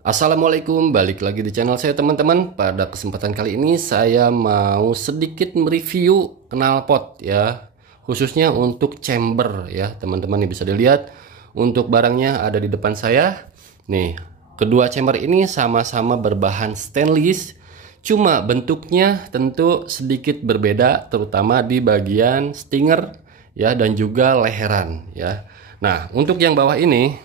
Assalamualaikum, balik lagi di channel saya teman-teman. Pada kesempatan kali ini saya mau sedikit mereview knalpot ya, khususnya untuk chamber ya teman-teman. Nih bisa dilihat untuk barangnya ada di depan saya. Nih, kedua chamber ini sama-sama berbahan stainless, cuma bentuknya tentu sedikit berbeda, terutama di bagian stinger ya dan juga leheran ya. Nah, untuk yang bawah ini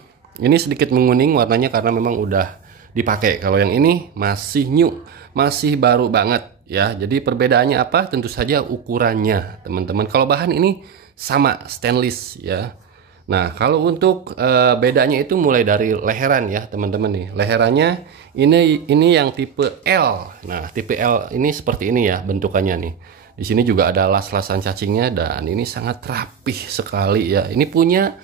sedikit menguning warnanya karena memang udah dipakai. Kalau yang ini masih new, masih baru banget ya. Jadi perbedaannya apa? Tentu saja ukurannya, teman-teman. Kalau bahan ini sama stainless ya. Nah, kalau untuk bedanya itu mulai dari leheran ya, teman-teman nih. Leherannya ini yang tipe L. Nah, tipe L ini seperti ini ya bentukannya nih. Di sini juga ada las-lasan cacingnya dan ini sangat rapih sekali ya. Ini punya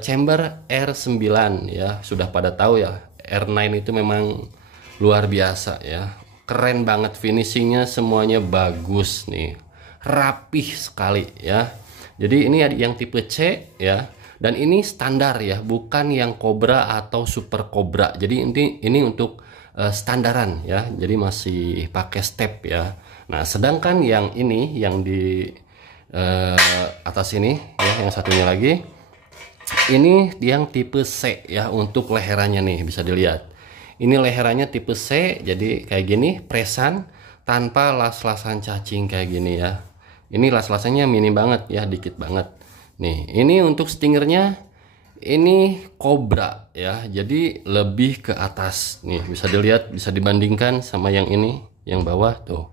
chamber R9 ya. Sudah pada tahu ya. R9 itu memang luar biasa ya, keren banget, finishingnya semuanya bagus nih, rapih sekali ya. Jadi ini yang tipe C ya, dan ini standar ya, bukan yang Cobra atau Super Cobra. Jadi ini untuk standaran ya, jadi masih pakai step ya. Nah sedangkan yang ini yang di atas ini ya, yang satunya lagi ini yang tipe C ya, untuk leherannya nih bisa dilihat. Ini leherannya tipe C, jadi kayak gini, presan tanpa las-lasan cacing kayak gini ya. Ini las-lasannya minim banget ya, dikit banget. Nih, ini untuk stingernya ini Cobra ya, jadi lebih ke atas. Nih bisa dilihat, bisa dibandingkan sama yang ini, yang bawah tuh.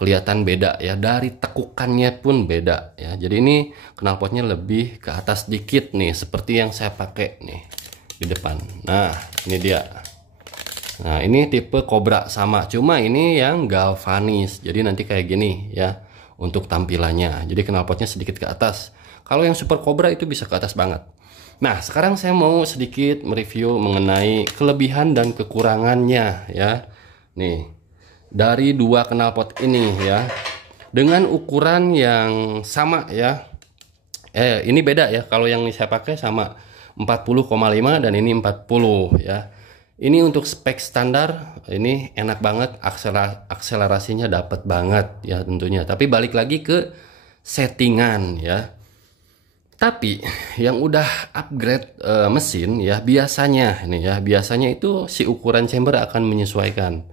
Kelihatan beda ya, dari tekukannya pun beda ya. Jadi ini knalpotnya lebih ke atas dikit nih, seperti yang saya pakai nih di depan. Nah ini dia. Nah ini tipe Cobra sama, cuma ini yang galvanis, jadi nanti kayak gini ya untuk tampilannya. Jadi knalpotnya sedikit ke atas. Kalau yang Super Cobra itu bisa ke atas banget. Nah sekarang saya mau sedikit mereview mengenai kelebihan dan kekurangannya ya. Nih, dari dua knalpot ini ya, dengan ukuran yang sama ya. Ini beda ya, kalau yang saya pakai sama 40,5 dan ini 40 ya. Ini untuk spek standar, ini enak banget, akselerasinya dapat banget ya tentunya. Tapi balik lagi ke settingan ya. Tapi yang udah upgrade mesin ya, biasanya ini ya, biasanya itu si ukuran chamber akan menyesuaikan.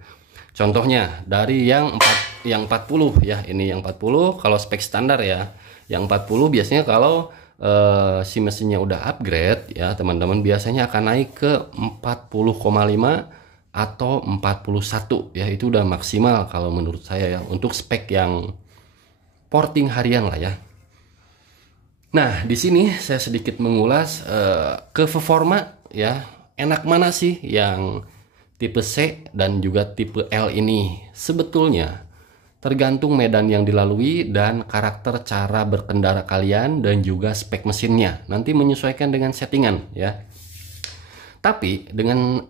Contohnya dari yang 40 ya, ini yang 40 kalau spek standar ya. Yang 40 biasanya kalau si mesinnya udah upgrade ya, teman-teman, biasanya akan naik ke 40,5 atau 41 ya. Itu udah maksimal kalau menurut saya ya, untuk spek yang porting harian lah ya. Nah, di sini saya sedikit mengulas ke performa ya. Enak mana sih yang tipe C dan juga tipe L ini? Sebetulnya tergantung medan yang dilalui dan karakter cara berkendara kalian dan juga spek mesinnya. Nanti menyesuaikan dengan settingan ya. Tapi dengan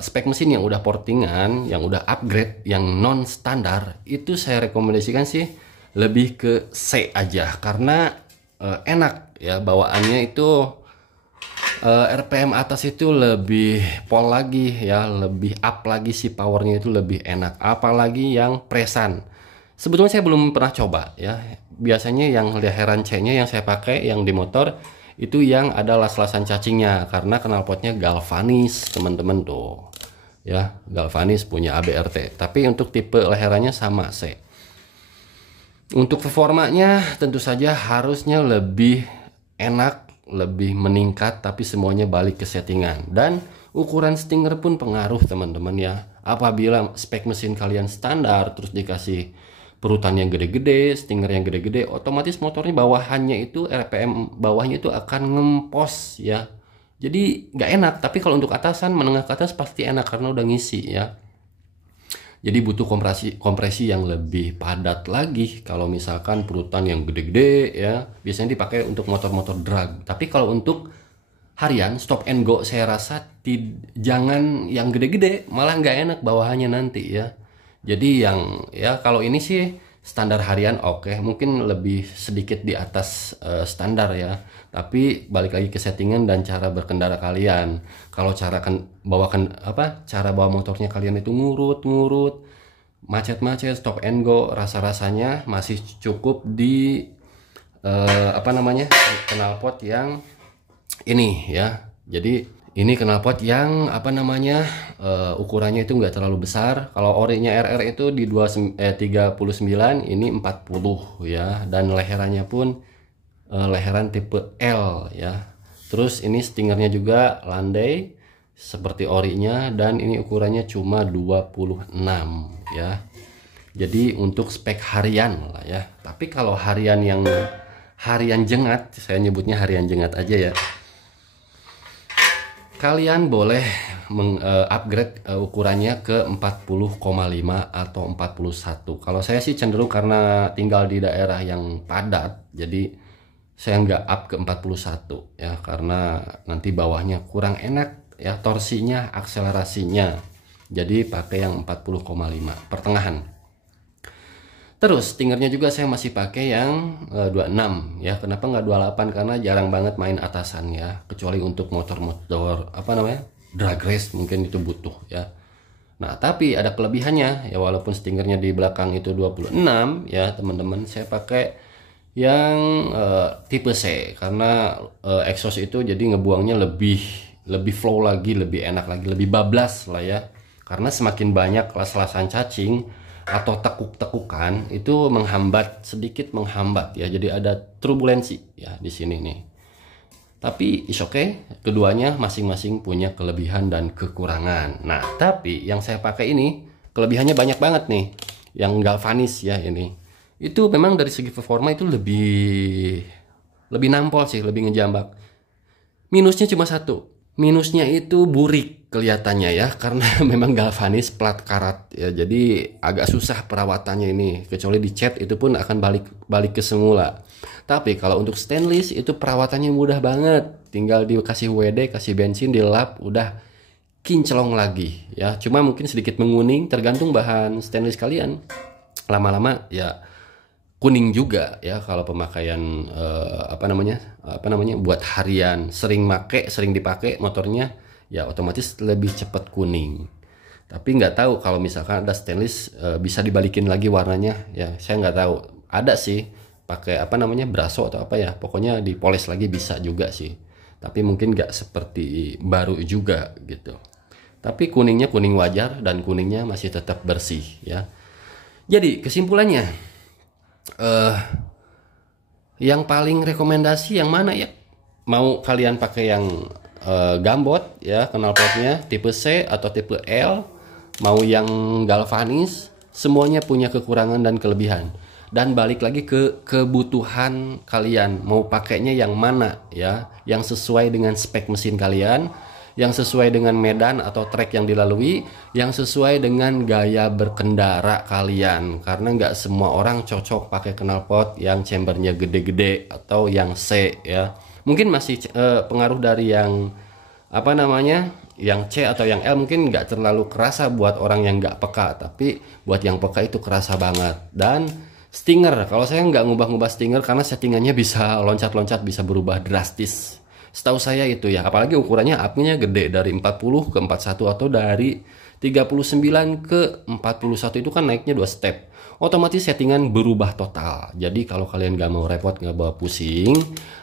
spek mesin yang udah portingan, yang udah upgrade, yang non standar, itu saya rekomendasikan sih lebih ke C aja, karena enak ya bawaannya itu. RPM atas itu lebih pol lagi ya, lebih up lagi, si powernya itu lebih enak, apalagi yang presan. Sebetulnya saya belum pernah coba ya, biasanya yang leheran C nya yang saya pakai yang di motor itu yang ada las-lasan cacingnya, karena knalpotnya galvanis teman-teman tuh ya, galvanis punya ABRT. Tapi untuk tipe leherannya sama C. Untuk performanya tentu saja harusnya lebih enak, lebih meningkat, tapi semuanya balik ke settingan. Dan ukuran stinger pun pengaruh teman-teman ya. Apabila spek mesin kalian standar terus dikasih perutan yang gede-gede, stinger yang gede-gede, otomatis motornya bawahannya itu RPM bawahnya itu akan ngempos ya. Jadi nggak enak. Tapi kalau untuk atasan, menengah ke atas pasti enak karena udah ngisi ya. Jadi butuh kompresi yang lebih padat lagi kalau misalkan perutan yang gede-gede ya, biasanya dipakai untuk motor-motor drag. Tapi kalau untuk harian stop and go, saya rasa jangan yang gede-gede, malah nggak enak bawahannya nanti ya. Jadi yang ya, kalau ini sih standar harian oke, mungkin lebih sedikit di atas standar ya. Tapi balik lagi ke settingan dan cara berkendara kalian. Kalau cara cara bawa motornya kalian itu ngurut, macet-macet, stop and go, rasa-rasanya masih cukup di knalpot yang ini ya. Jadi ini knalpot yang ukurannya itu enggak terlalu besar. Kalau orinya RR itu di 39, ini 40 ya, dan leherannya pun leheran tipe L ya. Terus ini stingernya juga landai seperti orinya, dan ini ukurannya cuma 26 ya. Jadi untuk spek harian lah ya. Tapi kalau harian jengat, saya nyebutnya harian jengat aja ya, kalian boleh mengupgrade ukurannya ke 40,5 atau 41. Kalau saya sih cenderung karena tinggal di daerah yang padat, jadi saya nggak up ke 41 ya, karena nanti bawahnya kurang enak ya, torsinya, akselerasinya. Jadi pakai yang 40,5 pertengahan. Terus stingernya juga saya masih pakai yang 26 ya. Kenapa nggak 28? Karena jarang banget main atasan ya, kecuali untuk motor-motor drag race mungkin itu butuh ya. Nah, tapi ada kelebihannya ya, walaupun stingernya di belakang itu 26 ya teman-teman, saya pakai yang tipe C karena exhaust itu jadi ngebuangnya lebih flow lagi, lebih enak lagi, lebih bablas lah ya. Karena semakin banyak las-lasan cacing atau tekuk-tekukan itu sedikit menghambat ya, jadi ada turbulensi ya di sini nih. Tapi is okay, keduanya masing-masing punya kelebihan dan kekurangan. Nah, tapi yang saya pakai ini kelebihannya banyak banget nih, yang galvanis ya ini. Itu memang dari segi performa itu lebih nampol sih, lebih ngejambak. Minusnya cuma satu. Minusnya itu burik kelihatannya ya, karena memang galvanis plat karat ya, jadi agak susah perawatannya ini, kecuali dicat itu pun akan balik ke semula. Tapi kalau untuk stainless itu perawatannya mudah banget, tinggal dikasih WD, kasih bensin, dilap, udah kinclong lagi ya. Cuma mungkin sedikit menguning, tergantung bahan stainless kalian. Lama-lama ya kuning juga ya kalau pemakaian buat harian, sering dipakai motornya ya, otomatis lebih cepat kuning. Tapi nggak tahu kalau misalkan ada stainless bisa dibalikin lagi warnanya ya, saya nggak tahu. Ada sih pakai braso atau apa ya, pokoknya dipoles lagi bisa juga sih, tapi mungkin nggak seperti baru juga gitu. Tapi kuningnya kuning wajar dan kuningnya masih tetap bersih ya. Jadi kesimpulannya, yang paling rekomendasi yang mana ya? Mau kalian pakai yang gambot ya, knalpotnya tipe C atau tipe L, mau yang galvanis, semuanya punya kekurangan dan kelebihan. Dan balik lagi ke kebutuhan kalian, mau pakainya yang mana ya, yang sesuai dengan spek mesin kalian, yang sesuai dengan medan atau trek yang dilalui, yang sesuai dengan gaya berkendara kalian. Karena nggak semua orang cocok pakai knalpot yang chambernya gede-gede atau yang C ya. Mungkin masih pengaruh dari yang yang C atau yang L mungkin nggak terlalu kerasa buat orang yang nggak peka, tapi buat yang peka itu kerasa banget. Dan stinger, kalau saya nggak ngubah-ngubah stinger karena settingannya bisa loncat-loncat, bisa berubah drastis. Setahu saya itu ya, apalagi ukurannya up-nya gede, dari 40 ke 41 atau dari 39 ke 41 itu kan naiknya 2 step. Otomatis settingan berubah total. Jadi kalau kalian gak mau repot, gak bawa pusing,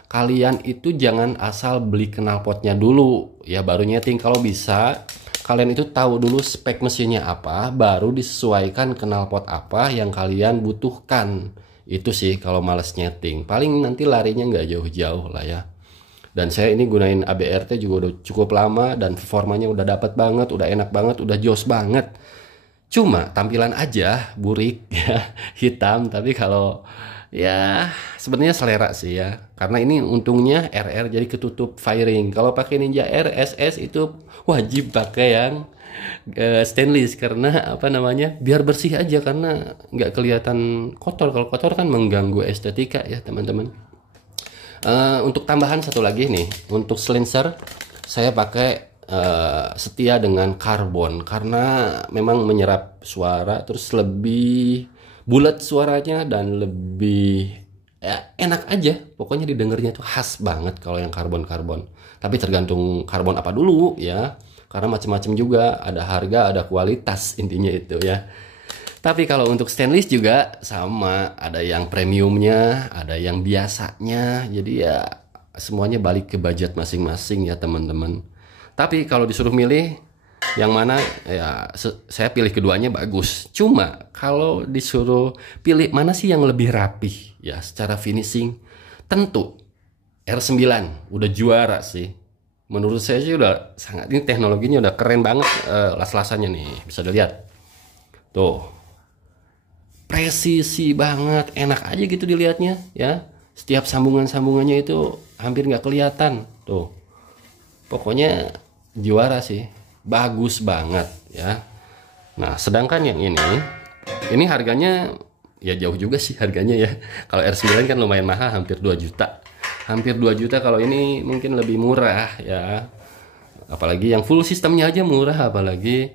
kalian itu jangan asal beli knalpotnya dulu ya baru nyeting. Kalau bisa kalian itu tahu dulu spek mesinnya apa, baru disesuaikan knalpot apa yang kalian butuhkan. Itu sih kalau males nyeting, paling nanti larinya nggak jauh-jauh lah ya. Dan saya ini gunain ABRT juga udah cukup lama, dan performanya udah dapat banget, udah enak banget, udah jos banget. Cuma tampilan aja burik ya, hitam. Tapi kalau ya sebenarnya selera sih ya, karena ini untungnya RR jadi ketutup fairing. Kalau pakai Ninja R SS itu wajib pakai yang stainless, karena biar bersih aja, karena nggak kelihatan kotor. Kalau kotor kan mengganggu estetika ya teman-teman. Untuk tambahan satu lagi nih, untuk silencer saya pakai setia dengan karbon, karena memang menyerap suara, terus lebih bulat suaranya dan lebih ya, enak aja. Pokoknya didengarnya tuh khas banget kalau yang karbon-karbon. Tapi tergantung karbon apa dulu ya. Karena macam-macam juga, ada harga, ada kualitas intinya itu ya. Tapi kalau untuk stainless juga sama, ada yang premiumnya, ada yang biasanya. Jadi ya semuanya balik ke budget masing-masing ya teman-teman. Tapi kalau disuruh milih yang mana ya saya pilih keduanya bagus. Cuma kalau disuruh pilih mana sih yang lebih rapih ya secara finishing, tentu R9 udah juara sih. Menurut saya sih udah sangat, ini teknologinya udah keren banget, las-lasannya nih bisa dilihat. Tuh, presisi banget, enak aja gitu dilihatnya ya. Setiap sambungan-sambungannya itu hampir nggak kelihatan. Tuh, pokoknya juara sih, bagus banget ya. Nah, sedangkan yang ini harganya ya jauh juga sih harganya ya. Kalau R9 kan lumayan mahal, hampir 2 juta. Hampir 2 juta, kalau ini mungkin lebih murah ya. Apalagi yang full sistemnya aja murah, apalagi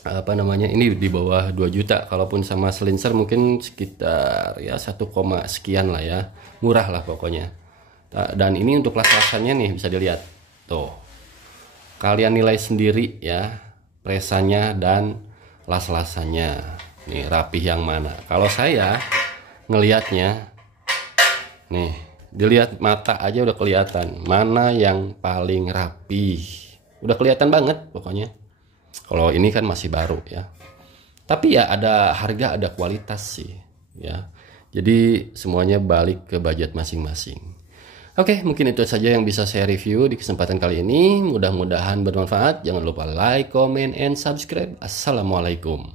apa namanya ini di bawah 2 juta. Kalaupun sama silencer mungkin sekitar ya 1, sekian lah ya, murah lah pokoknya. Dan ini untuk las-lasannya nih bisa dilihat tuh, kalian nilai sendiri ya presanya dan las-lasannya nih rapih yang mana. Kalau saya ngelihatnya nih, dilihat mata aja udah kelihatan mana yang paling rapih, udah kelihatan banget pokoknya. Kalau ini kan masih baru ya. Tapi ya ada harga, ada kualitas sih ya. Jadi semuanya balik ke budget masing-masing. Oke, mungkin itu saja yang bisa saya review di kesempatan kali ini. Mudah-mudahan bermanfaat. Jangan lupa like, comment, and subscribe. Assalamualaikum.